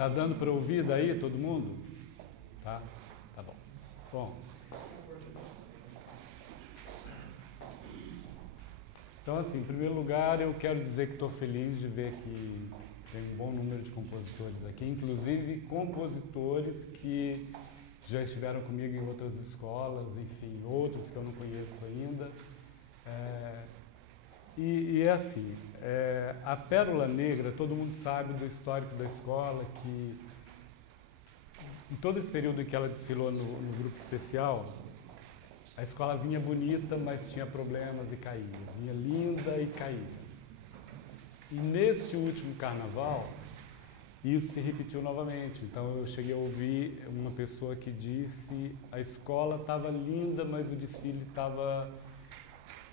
Tá dando para ouvir daí todo mundo? Tá? Tá bom. Bom. Então, assim, em primeiro lugar, eu quero dizer que estou feliz de ver que tem um bom número de compositores aqui, inclusive compositores que já estiveram comigo em outras escolas, enfim, outros que eu não conheço ainda. E é assim, a Pérola Negra, todo mundo sabe do histórico da escola, que em todo esse período em que ela desfilou no grupo especial, a escola vinha bonita, mas tinha problemas e caía. Vinha linda e caía. E neste último carnaval, isso se repetiu novamente. Então eu cheguei a ouvir uma pessoa que disse: a escola estava linda, mas o desfile estava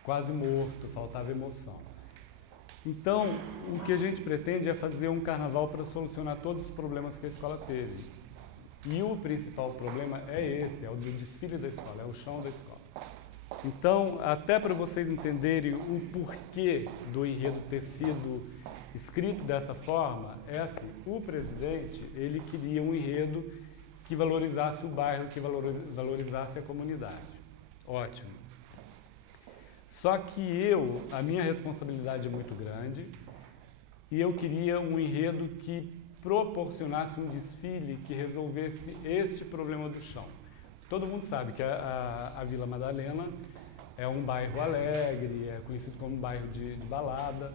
quase morto, faltava emoção. Então, o que a gente pretende é fazer um carnaval para solucionar todos os problemas que a escola teve. E o principal problema é esse, é o do desfile da escola, é o chão da escola. Então, até para vocês entenderem o porquê do enredo ter sido escrito dessa forma, é assim: o presidente, ele queria um enredo que valorizasse o bairro, que valorizasse a comunidade. Ótimo. Só que a minha responsabilidade é muito grande e eu queria um enredo que proporcionasse um desfile que resolvesse este problema do chão. Todo mundo sabe que a Vila Madalena é um bairro alegre, é conhecido como um bairro de balada,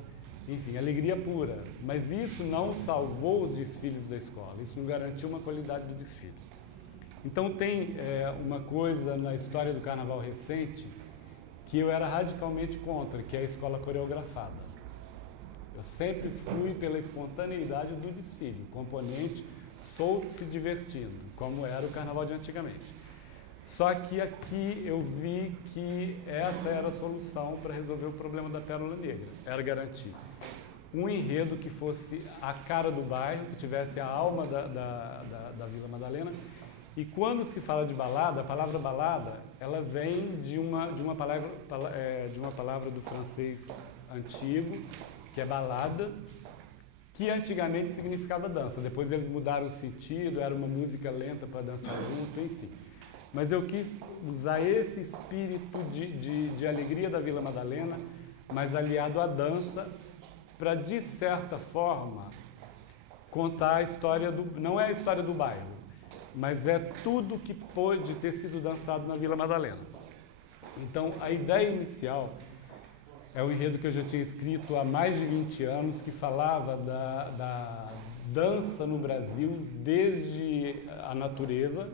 enfim, alegria pura. Mas isso não salvou os desfiles da escola, isso não garantiu uma qualidade do desfile. Então tem uma coisa na história do carnaval recente que eu era radicalmente contra, que é a escola coreografada. Eu sempre fui pela espontaneidade do desfile, o componente solto se divertindo, como era o carnaval de antigamente. Só que aqui eu vi que essa era a solução para resolver o problema da Pérola Negra, era garantir um enredo que fosse a cara do bairro, que tivesse a alma da Vila Madalena. E quando se fala de balada, a palavra balada, ela vem de uma palavra do francês antigo, que é balada, que antigamente significava dança. Depois eles mudaram o sentido, era uma música lenta para dançar junto, enfim. Mas eu quis usar esse espírito de alegria da Vila Madalena, mas aliado à dança, para, de certa forma, contar a história não é a história do bairro, mas é tudo que pôde ter sido dançado na Vila Madalena. Então, a ideia inicial é um enredo que eu já tinha escrito há mais de 20 anos, que falava da dança no Brasil, desde a natureza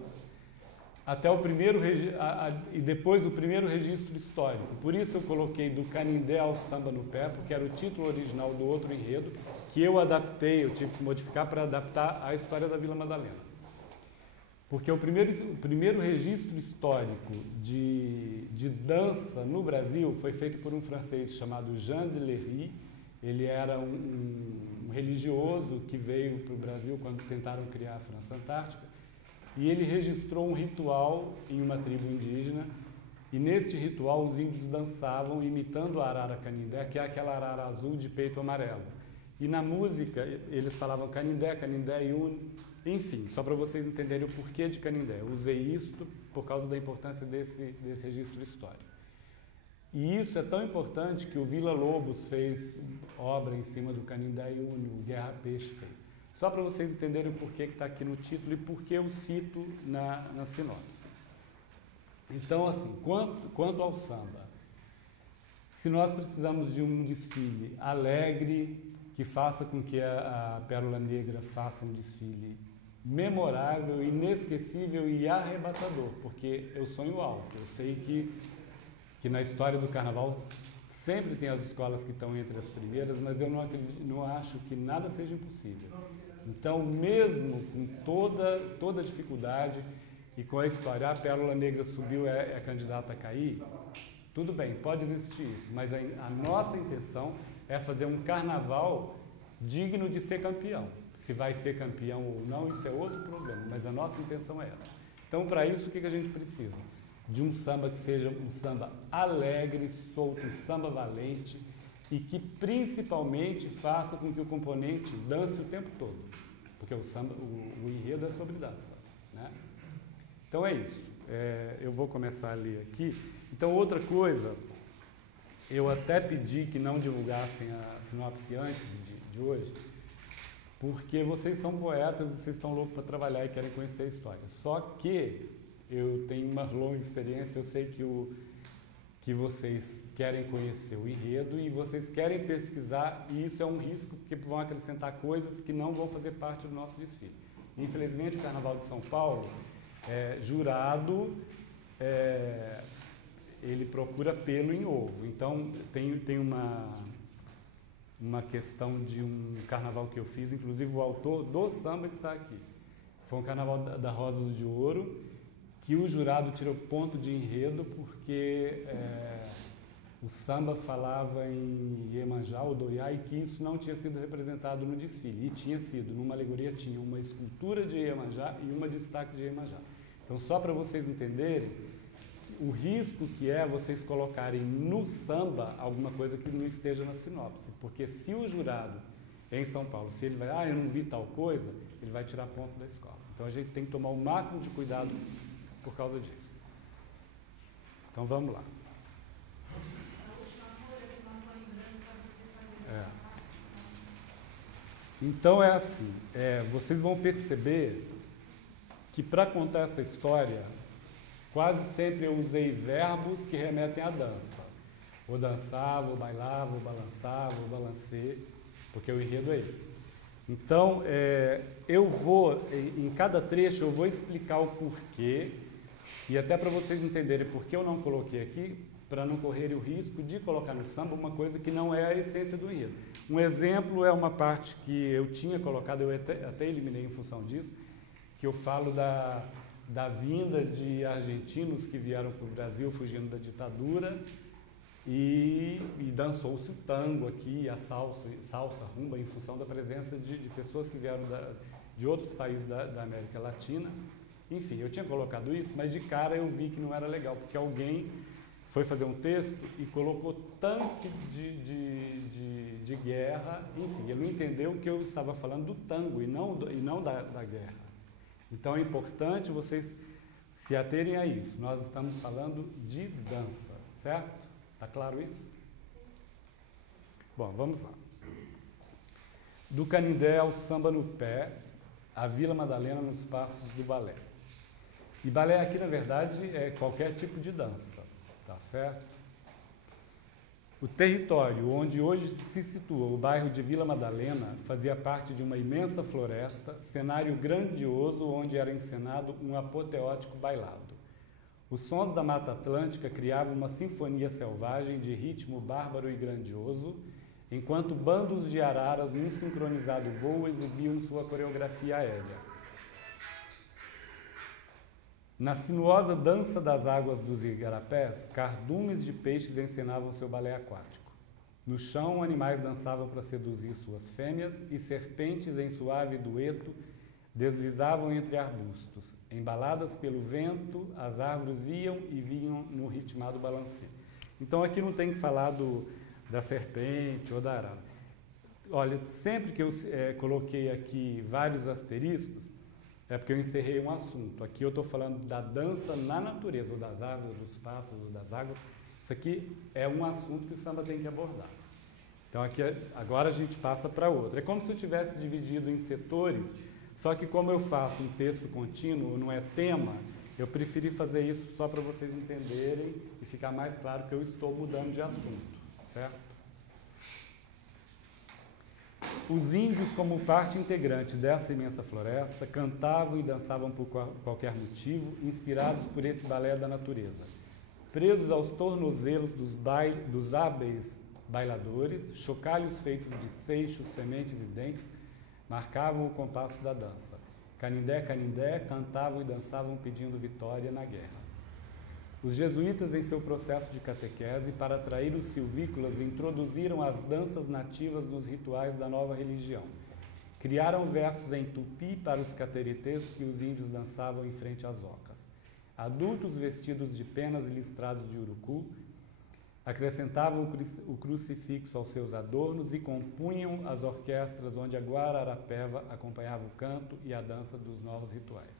até o primeiro e depois o primeiro registro histórico. Por isso eu coloquei do Canindé ao Samba no Pé, porque era o título original do outro enredo, que eu adaptei, eu tive que modificar para adaptar à história da Vila Madalena. Porque o primeiro registro histórico de dança no Brasil foi feito por um francês chamado Jean de Léry. Ele era um religioso que veio para o Brasil quando tentaram criar a França Antártica, e ele registrou um ritual em uma tribo indígena, e neste ritual os índios dançavam imitando a arara canindé, que é aquela arara azul de peito amarelo. E na música eles falavam canindé, canindé, iune, enfim, só para vocês entenderem o porquê de Canindé. Eu usei isto por causa da importância desse registro histórico. E isso é tão importante que o Vila Lobos fez obra em cima do Canindé iune, o Guerra Peixe fez. Só para vocês entenderem o porquê que está aqui no título e porquê eu cito na sinopse. Então, assim, quanto ao samba, se nós precisamos de um desfile alegre, que faça com que a Pérola Negra faça um desfile memorável, inesquecível e arrebatador, porque eu sonho alto. Eu sei que na história do carnaval sempre tem as escolas que estão entre as primeiras, mas eu não acho que nada seja impossível. Então, mesmo com toda a dificuldade e com a história, a Pérola Negra subiu, é candidata a cair, tudo bem, pode existir isso, mas a nossa intenção é fazer um carnaval digno de ser campeão. Se vai ser campeão ou não, isso é outro problema, mas a nossa intenção é essa. Então, para isso, o que a gente precisa? De um samba que seja um samba alegre, solto, um samba valente e que principalmente faça com que o componente dance o tempo todo. porque o samba, o enredo é sobre dança, né? Então é isso. Eu vou começar a ler aqui. Então, outra coisa, eu até pedi que não divulgassem a sinopse antes de hoje, porque vocês são poetas e vocês estão loucos para trabalhar e querem conhecer a história. Só que eu tenho uma longa experiência, eu sei que vocês querem conhecer o enredo e vocês querem pesquisar, e isso é um risco, porque vão acrescentar coisas que não vão fazer parte do nosso desfile. Infelizmente, o Carnaval de São Paulo, jurado, ele procura pelo em ovo. Então, tem uma questão de um carnaval que eu fiz, inclusive o autor do samba está aqui. Foi um carnaval da Rosas de Ouro, que o jurado tirou ponto de enredo porque o samba falava em Iemanjá, o Odoiá, e que isso não tinha sido representado no desfile. E tinha sido, numa alegoria tinha uma escultura de Iemanjá e uma destaque de Iemanjá. Então, só para vocês entenderem o risco que é vocês colocarem no samba alguma coisa que não esteja na sinopse. Porque se o jurado em São Paulo, se ele vai, eu não vi tal coisa, ele vai tirar ponto da escola. Então, a gente tem que tomar o máximo de cuidado por causa disso. Então, vamos lá. Então, é assim, vocês vão perceber que para contar essa história, quase sempre eu usei verbos que remetem à dança. Ou dançava, ou bailava, ou balançava, ou balancei, porque o enredo é esse. Então, eu vou, em cada trecho, eu vou explicar o porquê, e até para vocês entenderem por que eu não coloquei aqui, para não correrem o risco de colocar no samba uma coisa que não é a essência do enredo. Um exemplo é uma parte que eu tinha colocado, eu até eliminei em função disso, que eu falo da vinda de argentinos que vieram para o Brasil fugindo da ditadura e dançou-se o tango aqui, a salsa, rumba, em função da presença de pessoas que vieram de outros países da América Latina. Enfim, eu tinha colocado isso, mas de cara eu vi que não era legal, porque alguém foi fazer um texto e colocou tanque de guerra, enfim, ele não entendeu que eu estava falando do tango e não da guerra. Então é importante vocês se aterem a isso. Nós estamos falando de dança, certo? Está claro isso? Bom, vamos lá. Do Canindé ao samba no pé, a Vila Madalena nos passos do balé. E balé aqui, na verdade, é qualquer tipo de dança, tá certo? O território onde hoje se situa o bairro de Vila Madalena fazia parte de uma imensa floresta, cenário grandioso onde era encenado um apoteótico bailado. Os sons da Mata Atlântica criavam uma sinfonia selvagem de ritmo bárbaro e grandioso, enquanto bandos de araras num sincronizado voo exibiam sua coreografia aérea. Na sinuosa dança das águas dos igarapés, cardumes de peixes encenavam seu balé aquático. No chão, animais dançavam para seduzir suas fêmeas e serpentes em suave dueto deslizavam entre arbustos. Embaladas pelo vento, as árvores iam e vinham no ritmado balanceio. Então, aqui não tem que falar da serpente ou da arara. Olha, sempre que eu coloquei aqui vários asteriscos, é porque eu encerrei um assunto. Aqui eu estou falando da dança na natureza, ou das árvores, dos pássaros, ou das águas. Isso aqui é um assunto que o samba tem que abordar. Então, aqui, agora a gente passa para outro. É como se eu tivesse dividido em setores, só que como eu faço um texto contínuo, não é tema, eu preferi fazer isso só para vocês entenderem e ficar mais claro que eu estou mudando de assunto, certo? Os índios, como parte integrante dessa imensa floresta, cantavam e dançavam por qualquer motivo, inspirados por esse balé da natureza. Presos aos tornozelos dos hábeis bailadores, chocalhos feitos de seixos, sementes e dentes marcavam o compasso da dança. Canindé, Canindé, cantavam e dançavam pedindo vitória na guerra. Os jesuítas, em seu processo de catequese, para atrair os silvícolas, introduziram as danças nativas nos rituais da nova religião. Criaram versos em tupi para os cateretês que os índios dançavam em frente às ocas. Adultos vestidos de penas e listrados de urucu acrescentavam o crucifixo aos seus adornos e compunham as orquestras onde a guararapeva acompanhava o canto e a dança dos novos rituais.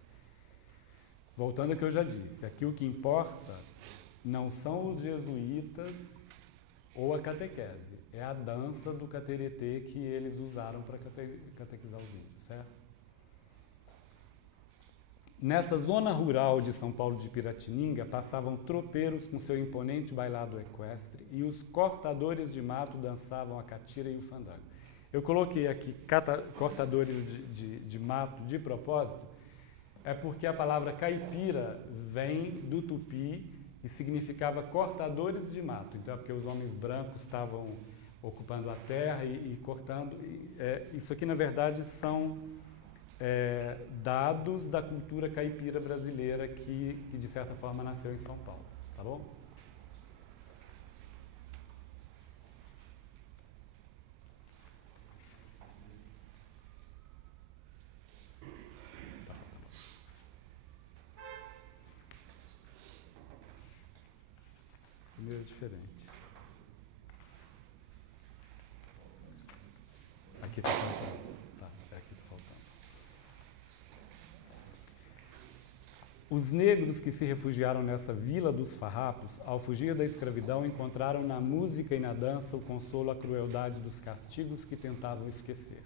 Voltando ao que eu já disse, aqui o que importa não são os jesuítas ou a catequese, é a dança do cateretê que eles usaram para catequizar os índios, certo? Nessa zona rural de São Paulo de Piratininga, passavam tropeiros com seu imponente bailado equestre e os cortadores de mato dançavam a catira e o fandango. Eu coloquei aqui cortadores de mato de propósito, é porque a palavra caipira vem do tupi e significava cortadores de mato. Então é porque os homens brancos estavam ocupando a terra e cortando. Isso aqui, na verdade, são dados da cultura caipira brasileira que, de certa forma, nasceu em São Paulo. Tá bom? Tá. Meio diferente. Aqui está faltando. Aqui está faltando. Os negros que se refugiaram nessa vila dos farrapos, ao fugir da escravidão, encontraram na música e na dança o consolo à crueldade dos castigos que tentavam esquecer.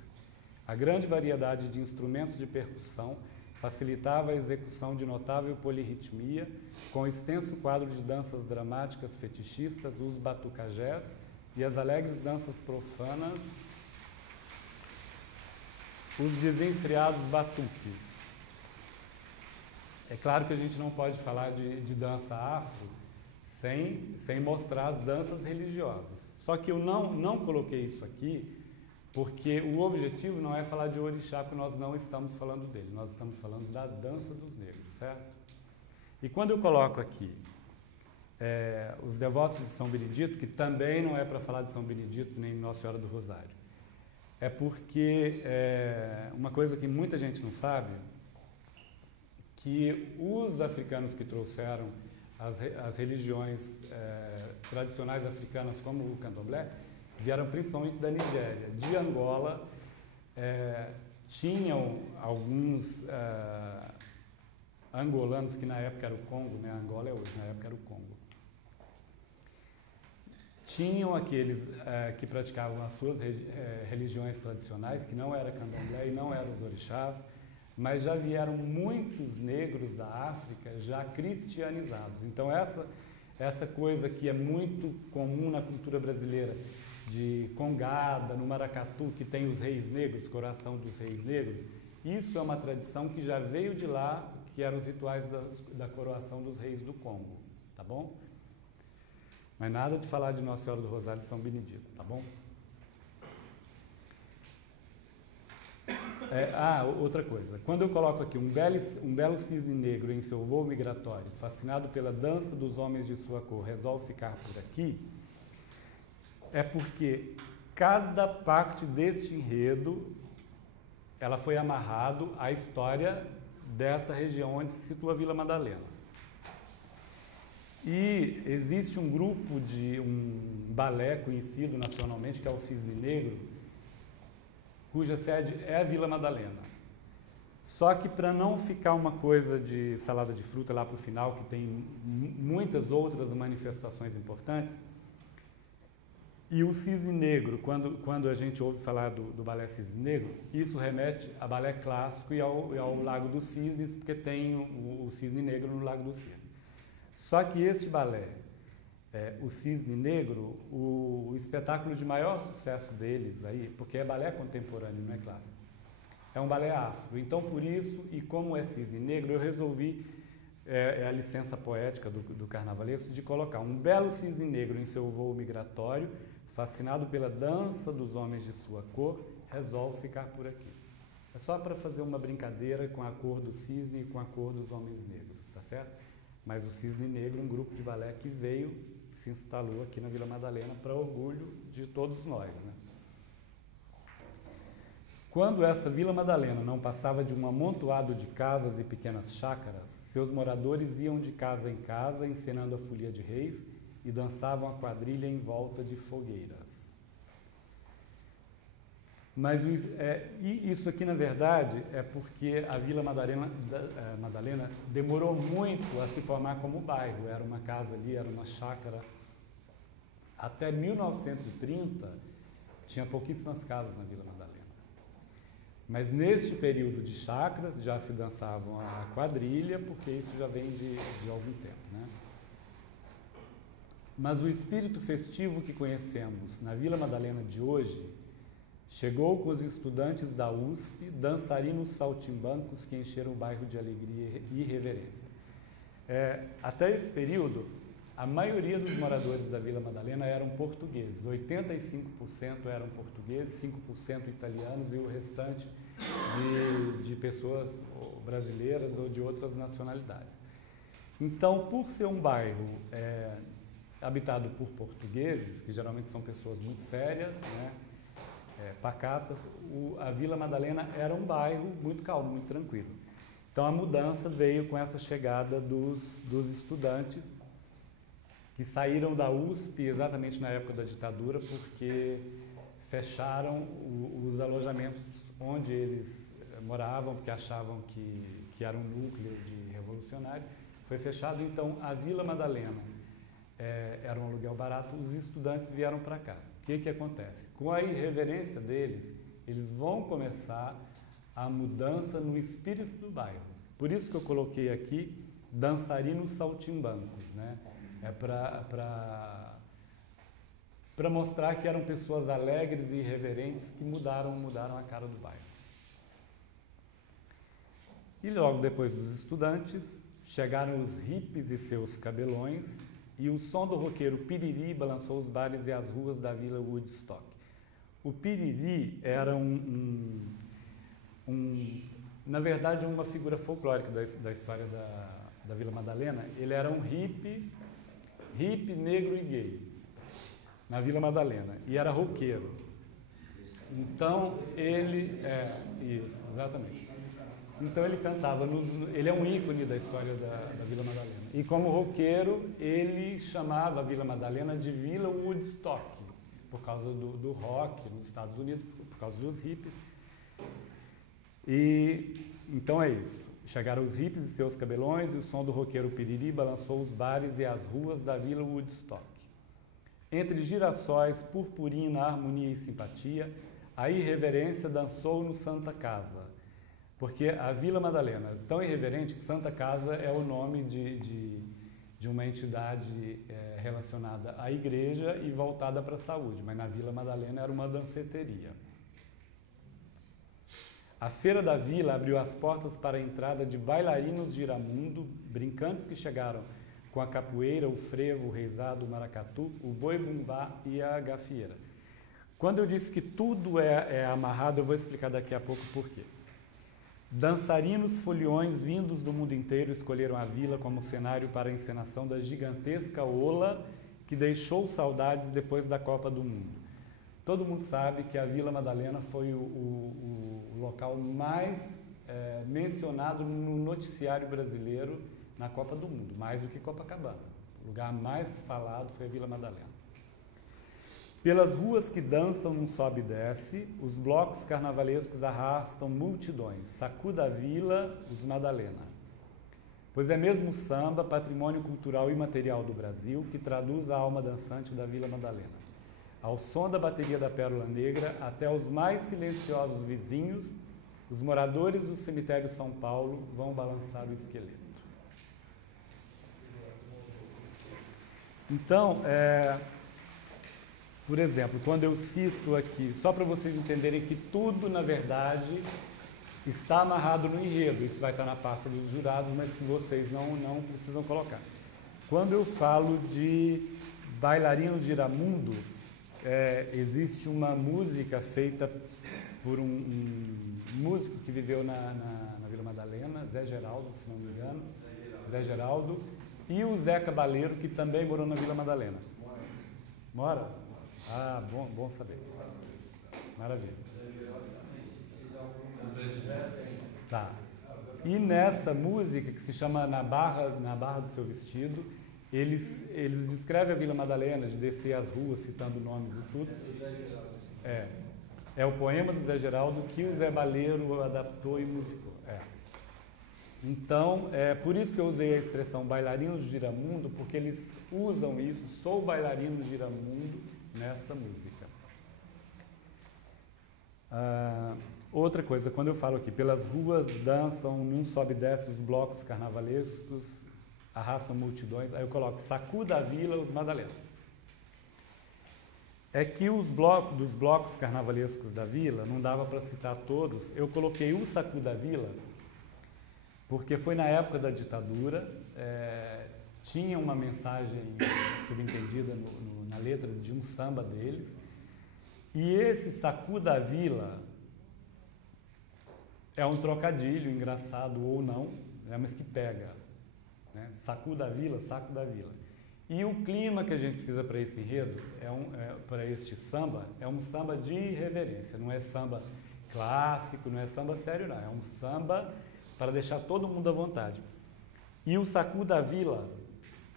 A grande variedade de instrumentos de percussão facilitava a execução de notável polirritmia, com o extenso quadro de danças dramáticas fetichistas, os batucajés e as alegres danças profanas, os desenfreados batuques. É claro que a gente não pode falar de dança afro sem mostrar as danças religiosas. Só que eu não coloquei isso aqui porque o objetivo não é falar de orixá, porque nós não estamos falando dele, nós estamos falando da dança dos negros, certo? E quando eu coloco aqui os devotos de São Benedito, que também não é para falar de São Benedito nem Nossa Senhora do Rosário, é porque uma coisa que muita gente não sabe, que os africanos que trouxeram as religiões tradicionais africanas, como o candomblé, vieram principalmente da Nigéria. De Angola, tinham alguns angolanos, que na época era o Congo, né? Angola é hoje, na época era o Congo. Tinham aqueles que praticavam as suas religiões tradicionais, que não era candomblé e não eram os orixás, mas já vieram muitos negros da África já cristianizados. Então essa coisa que é muito comum na cultura brasileira, de congada, no maracatu, que tem os reis negros, coração dos reis negros, isso é uma tradição que já veio de lá, que eram os rituais da coroação dos reis do Congo, tá bom? Mas nada de falar de Nossa Senhora do Rosário de São Benedito, tá bom? Outra coisa, quando eu coloco aqui um belo cisne negro em seu voo migratório, fascinado pela dança dos homens de sua cor, resolve ficar por aqui, é porque cada parte deste enredo, ela foi amarrado à história dessa região onde se situa a Vila Madalena. E existe um grupo um balé conhecido nacionalmente, que é o Cisne Negro, cuja sede é a Vila Madalena. Só que para não ficar uma coisa de salada de fruta lá para o final, que tem muitas outras manifestações importantes, e o Cisne Negro, quando a gente ouve falar do balé Cisne Negro, isso remete a balé clássico e ao Lago dos Cisnes, porque tem o Cisne Negro no Lago dos Cisnes. Só que este balé, o Cisne Negro, o espetáculo de maior sucesso deles aí, porque é balé contemporâneo, não é clássico, é um balé afro. Então, por isso, e como é Cisne Negro, eu resolvi, a licença poética do carnavalesco, de colocar um belo cisne negro em seu voo migratório, fascinado pela dança dos homens de sua cor, resolve ficar por aqui. É só para fazer uma brincadeira com a cor do cisne e com a cor dos homens negros, tá certo? Mas o Cisne Negro é um grupo de balé que veio, se instalou aqui na Vila Madalena para orgulho de todos nós, né? Quando essa Vila Madalena não passava de um amontoado de casas e pequenas chácaras, seus moradores iam de casa em casa encenando a folia de reis e dançavam a quadrilha em volta de fogueiras. Mas isso aqui, na verdade, é porque a Vila Madalena demorou muito a se formar como bairro. Era uma casa ali, era uma chácara. Até 1930, tinha pouquíssimas casas na Vila Madalena. Mas neste período de chácaras já se dançavam a quadrilha, porque isso já vem de algum tempo, né? Mas o espírito festivo que conhecemos na Vila Madalena de hoje chegou com os estudantes da USP, dançarinos saltimbancos que encheram o bairro de alegria e reverência. Até esse período, a maioria dos moradores da Vila Madalena eram portugueses. 85% eram portugueses, 5% italianos e o restante de pessoas brasileiras ou de outras nacionalidades. Então, por ser um bairro habitado por portugueses, que geralmente são pessoas muito sérias, né, pacatas, a Vila Madalena era um bairro muito calmo, muito tranquilo. Então, a mudança veio com essa chegada dos estudantes que saíram da USP exatamente na época da ditadura, porque fecharam os alojamentos onde eles moravam, porque achavam que era um núcleo de revolucionários. Foi fechado, então a Vila Madalena era um aluguel barato, os estudantes vieram para cá. O que acontece? Com a irreverência deles, eles vão começar a mudança no espírito do bairro. Por isso que eu coloquei aqui dançarinos saltimbancos, né? Para mostrar que eram pessoas alegres e irreverentes que mudaram a cara do bairro. E logo depois dos estudantes, chegaram os hippies e seus cabelões, e o som do roqueiro Piriri balançou os bares e as ruas da Vila Woodstock. O Piriri era na verdade, uma figura folclórica da história da Vila Madalena. Ele era um hippie, negro e gay, na Vila Madalena, e era roqueiro. Então, isso, exatamente. Então, ele cantava, ele é um ícone da história da Vila Madalena. E como roqueiro, ele chamava a Vila Madalena de Vila Woodstock, por causa do rock nos Estados Unidos, por causa dos hippies. E então é isso. Chegaram os hippies e seus cabelões, e o som do roqueiro Piriri balançou os bares e as ruas da Vila Woodstock. Entre girassóis, purpurina, harmonia e simpatia, a irreverência dançou no Santa Casa. Porque a Vila Madalena é tão irreverente que Santa Casa é o nome de uma entidade relacionada à igreja e voltada para a saúde, mas na Vila Madalena era uma danceteria. A Feira da Vila abriu as portas para a entrada de bailarinos giramundo, brincantes que chegaram com a capoeira, o frevo, o reizado, o maracatu, o boi-bumbá e a gafieira. Quando eu disse que tudo é amarrado, eu vou explicar daqui a pouco por quê. Dançarinos foliões vindos do mundo inteiro escolheram a vila como cenário para a encenação da gigantesca ola que deixou saudades depois da Copa do Mundo. Todo mundo sabe que a Vila Madalena foi o local mais mencionado no noticiário brasileiro na Copa do Mundo, mais do que Copacabana. O lugar mais falado foi a Vila Madalena. Pelas ruas que dançam num sobe e desce, os blocos carnavalescos arrastam multidões. Sacuda a vila, os Madalena. Pois é mesmo o samba, patrimônio cultural e material do Brasil, que traduz a alma dançante da Vila Madalena. Ao som da bateria da Pérola Negra, até os mais silenciosos vizinhos, os moradores do cemitério São Paulo vão balançar o esqueleto. Então, por exemplo, quando eu cito aqui, só para vocês entenderem que tudo, na verdade, está amarrado no enredo, isso vai estar na pasta dos jurados, mas que vocês não precisam colocar. Quando eu falo de bailarino giramundo, existe uma música feita por um músico que viveu na Vila Madalena, Zé Geraldo, se não me engano, Zé Geraldo, e o Zé Cabaleiro, que também morou na Vila Madalena. Mora? Ah, bom saber. Maravilha. Tá. E nessa música, que se chama Na Barra do Seu Vestido, Eles descrevem a Vila Madalena, de descer as ruas, citando nomes e tudo. É o poema do Zé Geraldo que o Zé Baleiro adaptou e musicou. Então, é por isso que eu usei a expressão bailarino do giramundo, porque eles usam isso, sou bailarino do giramundo, nesta música. Outra coisa, quando eu falo aqui, pelas ruas dançam, num sobe e desce os blocos carnavalescos, arrastam multidões, aí eu coloco sacuda a vila os madalenos. É que dos blocos carnavalescos da vila, não dava para citar todos, eu coloquei o Sacuda a Vila, porque foi na época da ditadura, tinha uma mensagem subentendida na letra de um samba deles, e esse Sacuda a Vila é um trocadilho, engraçado ou não, mas que pega, né? Sacuda a Vila, saco da vila. E o clima que a gente precisa para esse enredo, para este samba, é um samba de irreverência, não é samba clássico, não é samba sério, não, é um samba para deixar todo mundo à vontade. E o Sacuda a Vila,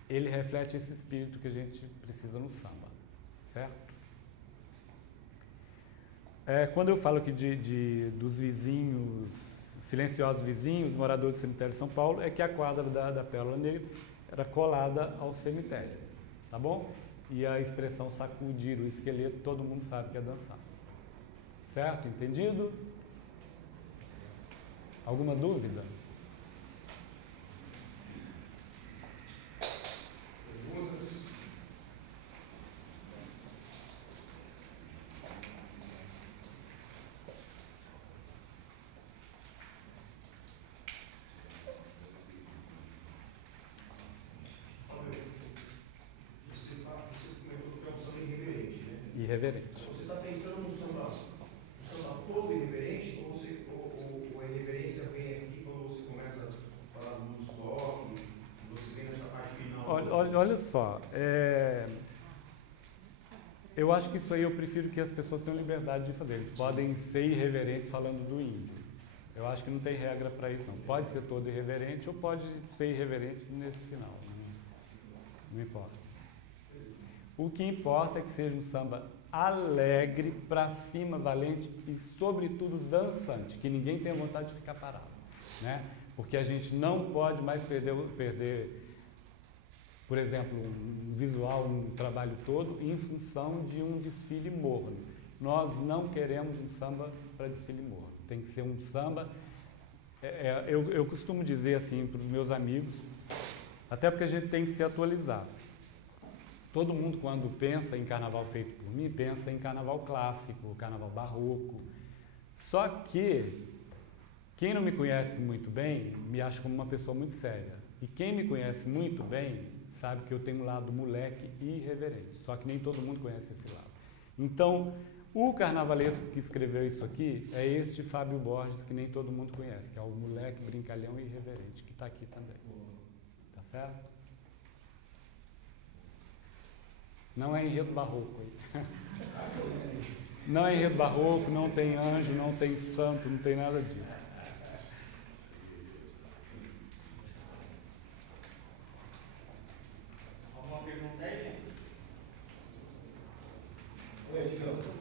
ele reflete esse espírito que a gente precisa no samba, certo? Quando eu falo aqui dos vizinhos, silenciosos vizinhos, moradores do cemitério de São Paulo, é que a quadra da Pérola Negra era colada ao cemitério, tá bom? E a expressão sacudir o esqueleto, todo mundo sabe que é dançar. Certo? Entendido? Alguma dúvida? Irreverente. Você está pensando no samba todo irreverente ou a irreverência vem aqui quando você começa a falar dos blocos e você vem nessa parte final? Olha só, eu acho que isso aí eu prefiro que as pessoas tenham liberdade de fazer. Eles podem ser irreverentes falando do índio. Eu acho que não tem regra para isso, não. Pode ser todo irreverente ou pode ser irreverente nesse final. Não importa. O que importa é que seja um samba alegre, pra cima, valente e, sobretudo, dançante, que ninguém tenha vontade de ficar parado, né? Porque a gente não pode mais perder, por exemplo, um visual, um trabalho todo, em função de um desfile morno. Nós não queremos um samba para desfile morno. Tem que ser um samba... eu costumo dizer assim para os meus amigos, até porque a gente tem que se atualizar. Todo mundo, quando pensa em carnaval feito por mim, pensa em carnaval clássico, carnaval barroco. Só que quem não me conhece muito bem, me acha como uma pessoa muito séria. E quem me conhece muito bem, sabe que eu tenho um lado moleque e irreverente. Só que nem todo mundo conhece esse lado. Então, o carnavalesco que escreveu isso aqui é este Fábio Borges, que nem todo mundo conhece, que é o moleque brincalhão e irreverente, que está aqui também. Tá certo? Não é enredo barroco. Não é enredo barroco, não tem anjo, não tem santo, não tem nada disso. Alguma pergunta aí, gente? Oi, Chico.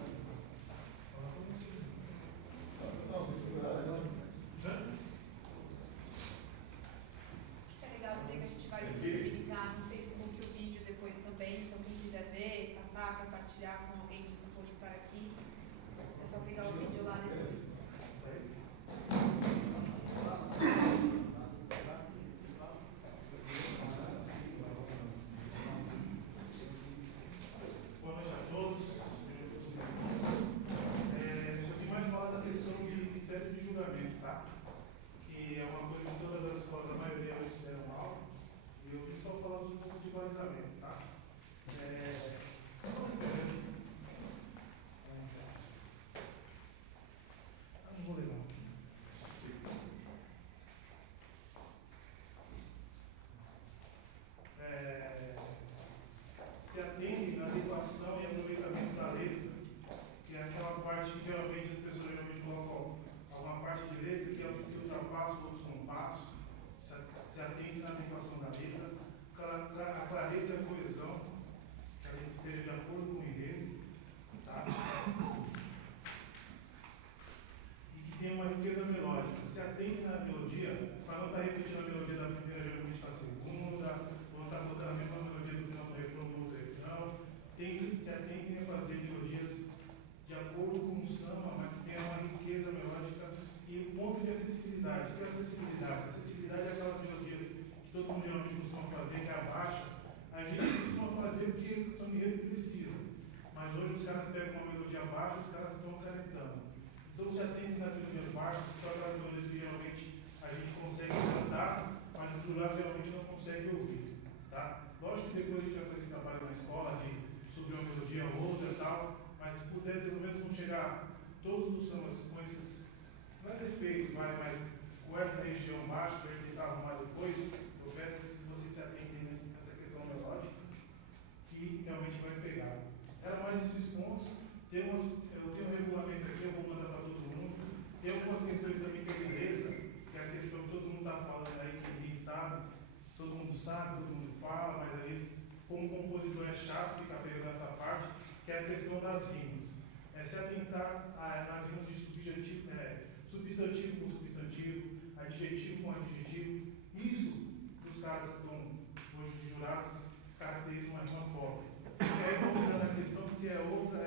É legal dizer que a gente vai disponibilizar no Facebook o vídeo depois também, então quem quiser ver, passar, compartilhar com alguém que não pôde estar aqui, é só pegar o vídeo lá depois. Boa noite a todos. Eu vim mais falar da questão de critério de julgamento, tá? Que é uma coisa que todas as escolas, a maioria eles fizeram aula. E eu vim só falar dos pontos de balizamento, tá? Não vou ler não. Se atende na adequação e aproveitamento da letra, que é aquela parte que geralmente as pessoas colocam alguma parte de letra que ultrapassa o outro compasso, se atende na adequação da letra, a clareza para não estar repetindo a melodia da primeira geralmente para a segunda, ou não estar botando a mesma melodia do final do refrão no outro refrão. Se atentem a fazer melodias de acordo com o samba, mas que tenha uma riqueza melódica e um ponto de acessibilidade. O que é acessibilidade? Acessibilidade é aquelas melodias que todo mundo geralmente costuma fazer, que abaixa. A gente costuma fazer porque São Miguel precisa. Mas hoje os caras pegam uma melodia baixa e os caras estão canetando. Então se atentem nas melodias baixas, que são aquelas melodias que geralmente a gente consegue cantar, mas o jurado geralmente não consegue ouvir. Tá? Lógico que depois a gente vai fazer esse trabalho na escola, de subir uma melodia ou outra e tal, mas se puder, pelo menos não chegar todos os sambas com esses, não é defeito, mas com essa região baixa, para a gente tentar arrumar depois, eu peço que vocês se atentem nessa questão melódica, que realmente vai pegar. Era mais esses pontos. Eu tenho um regulamento aqui, eu vou mandar para todo mundo. Tem algumas questões também que é beleza, que é a questão que todo mundo está falando aí, que ninguém sabe, todo mundo fala, mas às vezes, como compositor é chato ficar pegando essa parte, que é a questão das rimas. É se atentar nas rimas de substantivo com substantivo, adjetivo com adjetivo. Isso, os caras que estão hoje de jurados, caracteriza uma rima pobre. E aí vamos entrar na questão, porque é outra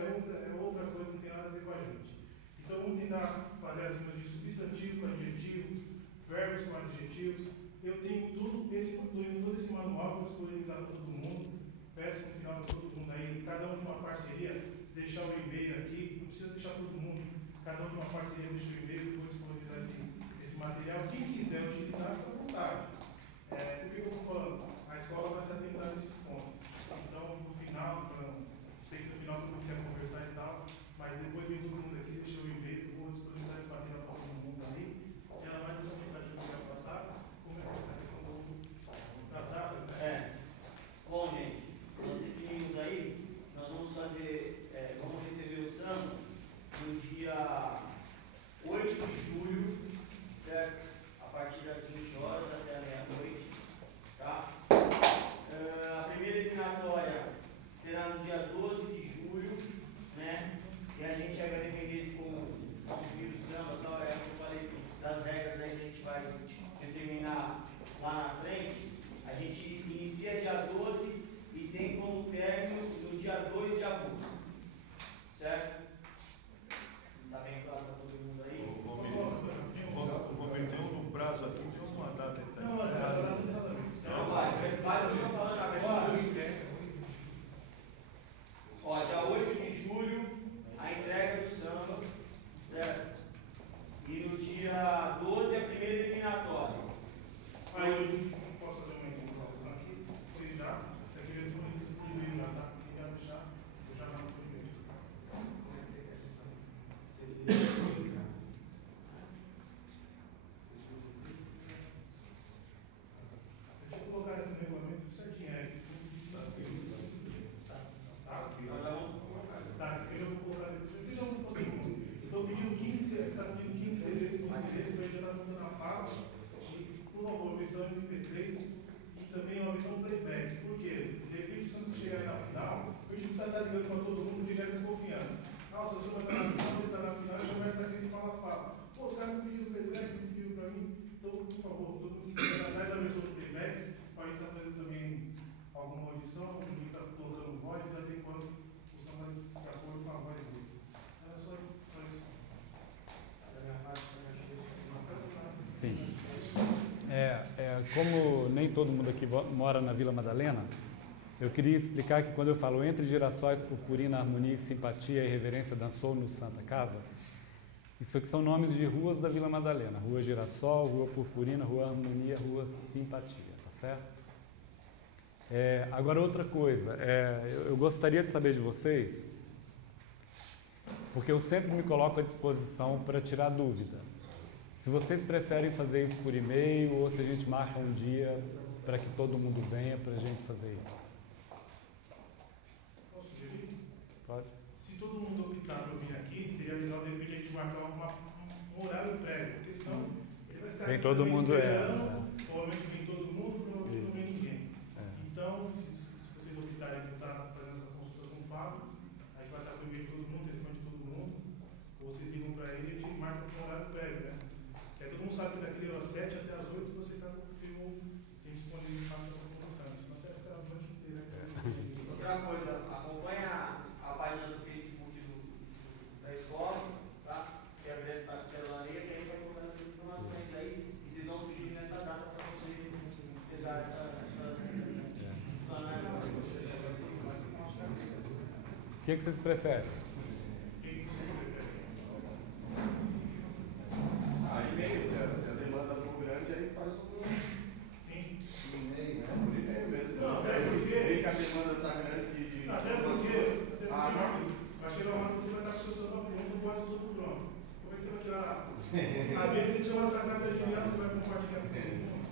coisa, não tem nada a ver com a gente. Então vamos tentar fazer as rimas de substantivo com adjetivos, verbos com adjetivos. Eu tenho todo esse manual para disponibilizar para todo mundo. Peço no final para todo mundo aí, cada um de uma parceria, deixar o e-mail aqui, não precisa deixar todo mundo, cada um de uma parceria deixa o e-mail, depois disponibilizar esse material. Quem quiser utilizar, fica à vontade. Por que eu estou falando? A escola vai se atentar nesses pontos. Então, no final, sei que no final todo mundo quer conversar e tal, mas depois vem todo mundo aqui, deixa o e-mail, eu vou disponibilizar esse material para todo mundo aí. E ela vai essa mensagem que eu quero passar, como é que é a questão das datas, né? Bom, gente, nós definimos aí, nós vamos vamos receber o samba no dia 8 de julho, certo? A partir das 20 horas até a meia-noite, tá? A primeira eliminatória será no dia 12 de julho, né? E a gente vai depender de como vir os sambas, tal, como eu falei, das regras aí que a gente vai determinar lá na frente. A gente inicia dia 12 e tem como término no dia 2 de agosto. Certo? Está bem claro para todo mundo aí? Vou meter no prazo aqui, tem uma data que está Não, mas essa data não tem nada a ver. Não vai o que eu estou falando agora. Ó, dia 8 de julho, a entrega dos sambas, certo? E no dia 12 a primeira eliminatória. Aí eu posso fazer uma interpretação aqui? Vocês já? Isso aqui já disponibilizou já, tá? Quem já deixar, eu já mando por e-mail. Como é que você quer essa? Eu tinha colocado no regulamento certinho aí. Tá? Tá, isso aqui eu já vou colocar depois. Isso aqui eu já vou todo mundo. Estou pedindo 15 CDs, para a gente já está mudando a pasta. Por favor, versão MP3 e também uma versão playback. Por quê? De repente, se você chegar na final, a gente precisa estar ligando para todo mundo que gera desconfiança. Se você vai estar na final, ele está na final e começa aquele fala-fala. Pô, os caras não pediram playback, não pediram para mim. Então, por favor, todo mundo que quiser atrás da versão do playback, a gente está fazendo também alguma audição, a gente está colocando voz e adequando o samba de acordo com a voz dele. Era só isso. Da minha parte, Sim. Como nem todo mundo aqui mora na Vila Madalena, eu queria explicar que quando eu falo entre girassóis, purpurina, harmonia e simpatia e reverência dançou no Santa Casa, isso aqui são nomes de ruas da Vila Madalena. Rua Girassol, Rua Purpurina, Rua Harmonia, Rua Simpatia, tá certo? Agora outra coisa, eu gostaria de saber de vocês, porque eu sempre me coloco à disposição para tirar dúvida. Se vocês preferem fazer isso por e-mail ou se a gente marca um dia para que todo mundo venha para a gente fazer isso. Posso sugerir? Pode? Se todo mundo optar para vir aqui, seria legal de repente a gente marcar um horário prévio, porque senão ele vai ficar Vem todo mundo, provavelmente vem todo mundo, provavelmente não vem ninguém. Então, se vocês optarem por estar fazendo essa consulta com o Fábio, a gente vai estar com o e-mail de todo mundo, telefone de todo mundo, ou vocês ligam para ele e a gente marca um horário prévio, né? Todo mundo sabe que daquele às 7 até às 8 você está tem disponível para a população. Senão você vai ficar a noite inteira. Outra coisa, acompanha a página do Facebook da escola, tá? Que é a Grécia Pérola Negra, que a gente vai colocando essas informações aí e vocês vão surgir nessa data para poder você dar explanar essa coisa. O que vocês preferem? Aí meio, se a demanda for grande, aí faz um. Sim. Por e-mail, né? Por e-mail mesmo. Não, Aí sabe se por quê? vê que a demanda está grande de. Até porque vai chegar uma hora que você vai estar com o seu celular pronto, não pode tudo pronto. Como é que você vai tirar? Às vezes você tira uma sacada genial, você vai compartilhar com todo mundo.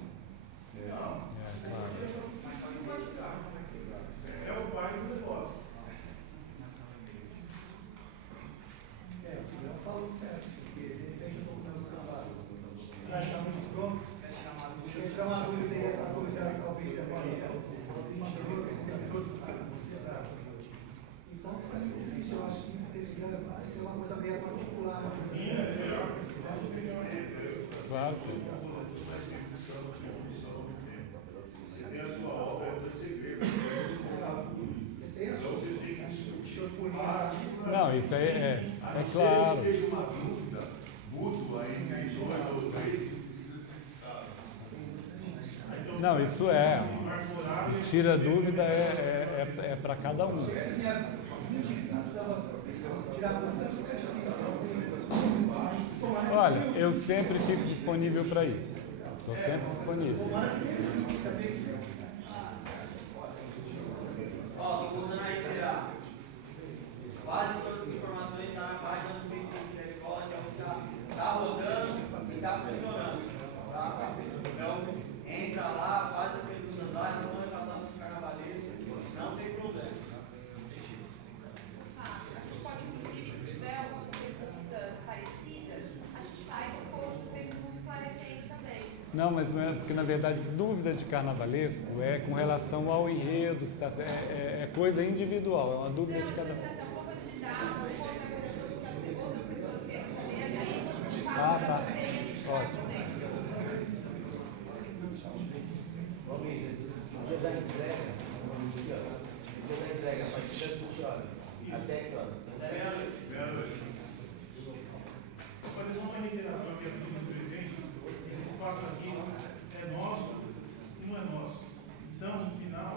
Não. É o pai do negócio. Eu falo certo, porque de repente eu estou com o celular praticamente pronto. Se eu tirar uma dúvida e essa dúvida talvez demore então fica muito difícil. Eu acho que deveria ser uma coisa meio particular. Sim, é melhor. Claro. Você tem a sua obra, você vê, você tem a sua, você tem que discutir. Não, isso aí é claro. Se seja uma dúvida mútua entre dois ou três, Não, isso é. Tira a dúvida é para cada um. Olha, eu sempre fico disponível para isso. Estou sempre disponível. Ó, tô voltando aí para quase todas as informações estão na página do Facebook da escola, que é onde está rodando e está funcionando. Tá? Então, entra lá, faz as perguntas lá, elas são repassadas para os carnavaleiros, não tem problema. A gente pode, inclusive, se tiver algumas perguntas parecidas, a gente faz um post no Facebook esclarecendo também. Não, mas não é, porque na verdade dúvida de carnavalesco é com relação ao enredo, se tá, é coisa individual, é uma dúvida de cada um. Ah, tá. Ótimo. O dia da entrega, a partir das 20 horas. Até que horas? meia-noite. Vou fazer só uma reiteração aqui do presidente. Esse espaço aqui é nosso e não é nosso. Então, no final,